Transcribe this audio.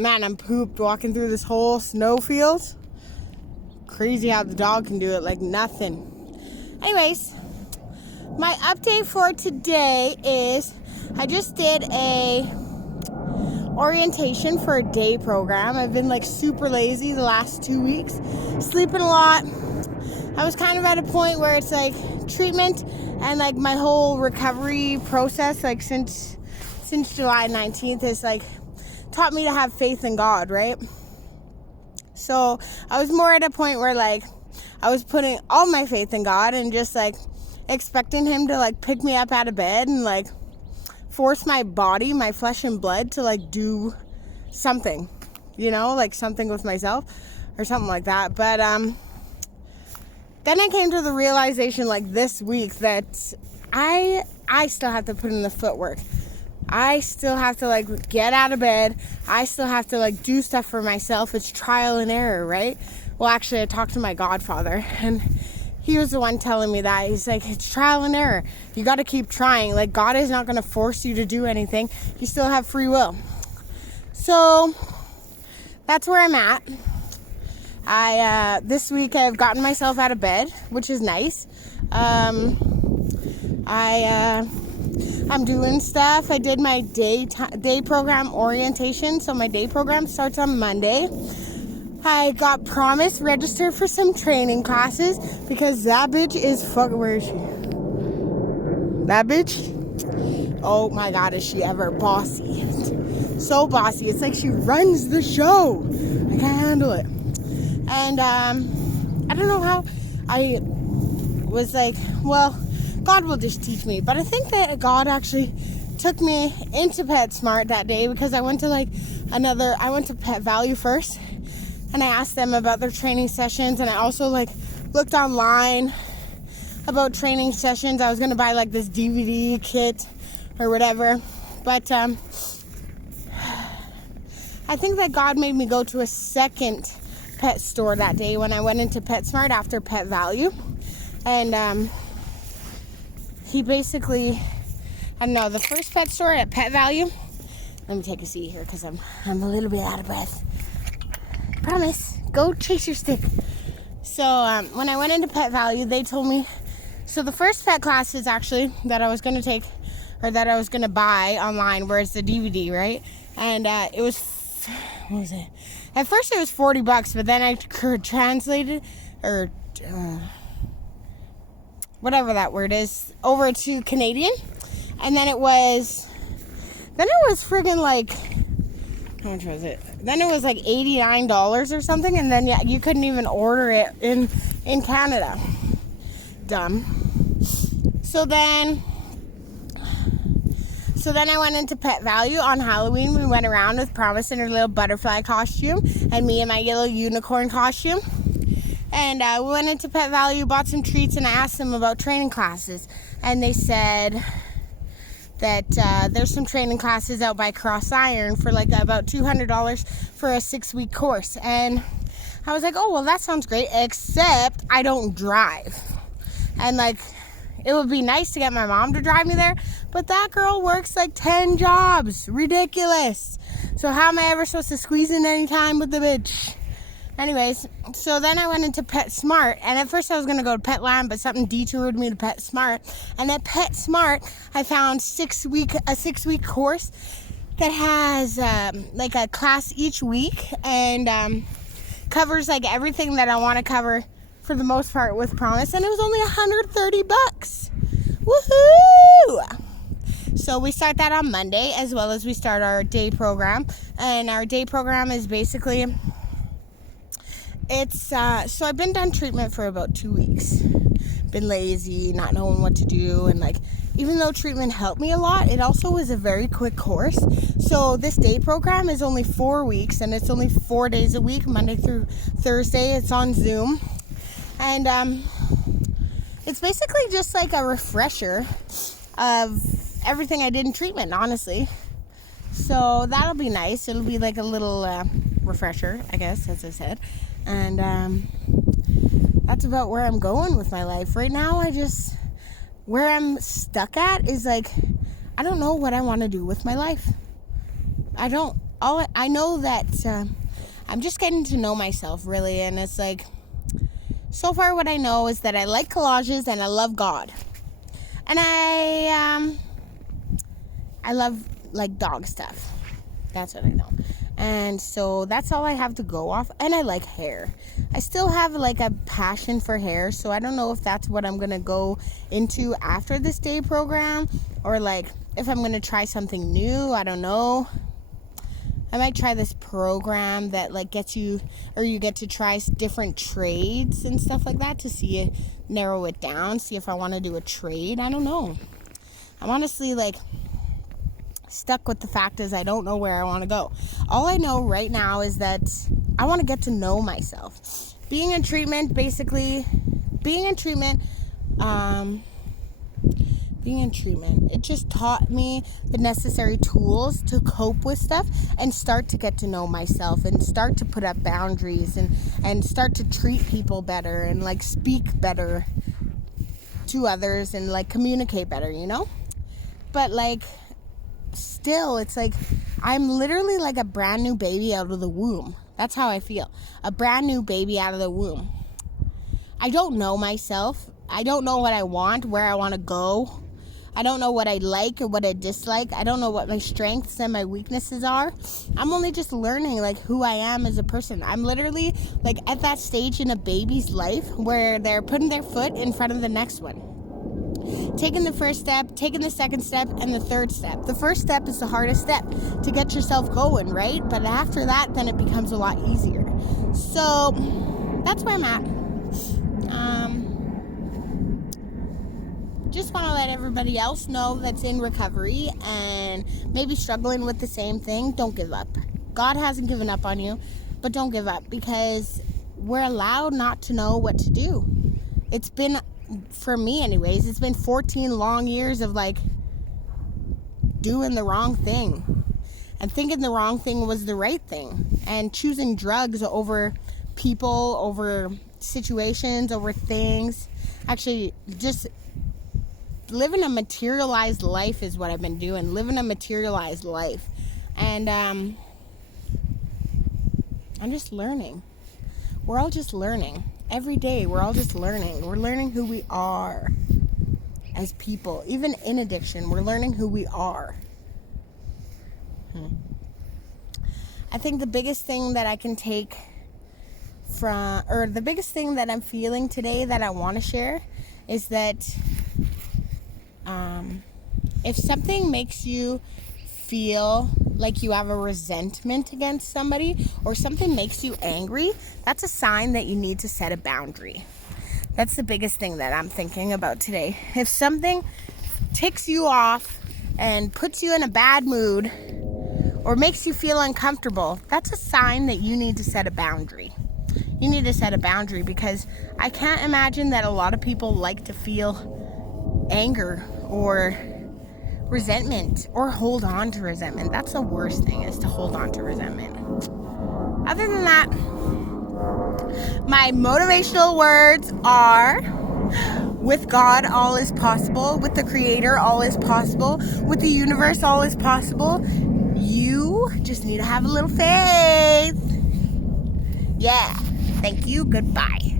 Man, I'm pooped walking through this whole snowfield. Crazy how the dog can do it like nothing. Anyways, my update for today is I just did a orientation for a day program. I've been like super lazy the last 2 weeks, sleeping a lot. I was kind of at a point where it's like treatment and like my whole recovery process, like since July 19th, is like taught me to have faith in God, right? So I was more at a point where like I was putting all my faith in God and just like expecting him to like pick me up out of bed and like force my body, my flesh and blood to like do something, you know, like something with myself or something like that. But then I came to the realization like this week that I still have to put in the footwork. I still have to like get out of bed. I still have to like do stuff for myself. It's trial and error, right? Well, actually I talked to my godfather and he was the one telling me that. He's like, it's trial and error. You got to keep trying. Like God is not going to force you to do anything. You still have free will. So that's where I'm at. This week I've gotten myself out of bed, which is nice. I'm doing stuff. I did my day program orientation. So my day program starts on Monday. I got Promise registered for some training classes because that bitch is where is she? That bitch? Oh my God, is she ever bossy? So bossy. It's like she runs the show. I can't handle it. And I don't know how I was like, well, God will just teach me. But I think that God actually took me into PetSmart that day because I went to Pet Value first and I asked them about their training sessions, and I also like looked online about training sessions. I was going to buy like this DVD kit or whatever. But I think that God made me go to a second pet store that day when I went into PetSmart after Pet Value. And he basically, I don't know, the first pet store at Pet Value, let me take a seat here because I'm a little bit out of breath. Promise, go chase your stick. So when I went into Pet Value, they told me, so the first pet classes actually that I was going to take, or that I was going to buy online, where it's the DVD, right? And it was, what was it? At first it was $40, but then I translated, or whatever that word is, over to Canadian. And then it was friggin' like, how much was it? Then it was like $89 or something. And then yeah, you couldn't even order it in Canada. Dumb. So then I went into Pet Value on Halloween. We went around with Promise in her little butterfly costume and me in my yellow unicorn costume. And we went into Pet Value, bought some treats, and I asked them about training classes. And they said that there's some training classes out by Cross Iron for like about $200 for a 6-week course. And I was like, oh, well, that sounds great, except I don't drive. And like, it would be nice to get my mom to drive me there, but that girl works like 10 jobs. Ridiculous. So how am I ever supposed to squeeze in any time with the bitch? Anyways, so then I went into PetSmart, and at first I was going to go to Petland, but something detoured me to PetSmart. And at PetSmart, I found a 6-week course that has like a class each week and covers like everything that I want to cover for the most part with Promise, and it was only $130. Woohoo! So we start that on Monday, as well as we start our day program. And our day program is basically, so I've been done treatment for about 2 weeks. Been lazy, not knowing what to do, and like, even though treatment helped me a lot, it also was a very quick course. So this day program is only 4 weeks, and it's only 4 days a week, Monday through Thursday. It's on Zoom. And it's basically just like a refresher of everything I did in treatment, honestly. So that'll be nice. It'll be like a little refresher, I guess, as I said. And that's about where I'm going with my life. Right now, where I'm stuck at is like, I don't know what I want to do with my life. I don't. I know that I'm just getting to know myself, really. And it's like, so far what I know is that I like collages and I love God. And I love, like, dog stuff. That's what I know. And so that's all I have to go off. And I like hair. I still have, like, a passion for hair. So I don't know if that's what I'm going to go into after this day program. Or, like, if I'm going to try something new. I don't know. I might try this program that, like, gets you, or you get to try different trades and stuff like that to see it, narrow it down, see if I want to do a trade. I don't know. I'm honestly, like, stuck with the fact is I don't know where I want to go. All I know right now is that I want to get to know myself. Being in treatment, it just taught me the necessary tools to cope with stuff and start to get to know myself and start to put up boundaries and start to treat people better and, like, speak better to others and, like, communicate better, you know? But, like, still, it's like I'm literally like a brand new baby out of the womb. That's how I feel. A brand new baby out of the womb. I don't know myself. I don't know what I want, where I want to go. I don't know what I like or what I dislike. I don't know what my strengths and my weaknesses are. I'm only just learning, like, who I am as a person. I'm literally, like, at that stage in a baby's life where they're putting their foot in front of the next one. Taking the first step, taking the second step, and the third step. The first step is the hardest step to get yourself going, right? But after that, then it becomes a lot easier. So that's where I'm at. Just want to let everybody else know that's in recovery and maybe struggling with the same thing. Don't give up. God hasn't given up on you, but don't give up, because we're allowed not to know what to do. It's been, for me anyways, it's been 14 long years of, like, doing the wrong thing and thinking the wrong thing was the right thing and choosing drugs over people, over situations, over things. Actually, just living a materialized life is what I've been doing. Living a materialized life. And I'm just learning. We're all just learning. Every day, we're all just learning. We're learning who we are as people. Even in addiction, we're learning who we are. I think the biggest thing that I can take from, or the biggest thing that I'm feeling today that I want to share is that if something makes you feel like you have a resentment against somebody, or something makes you angry, that's a sign that you need to set a boundary. That's the biggest thing that I'm thinking about today. If something ticks you off and puts you in a bad mood or makes you feel uncomfortable, that's a sign that you need to set a boundary. You need to set a boundary, because I can't imagine that a lot of people like to feel anger or resentment or hold on to resentment. That's the worst thing, is to hold on to resentment. Other than that, my motivational words are: with God, all is possible. With the Creator, all is possible. With the universe, all is possible. You just need to have a little faith. Yeah. Thank you. Goodbye.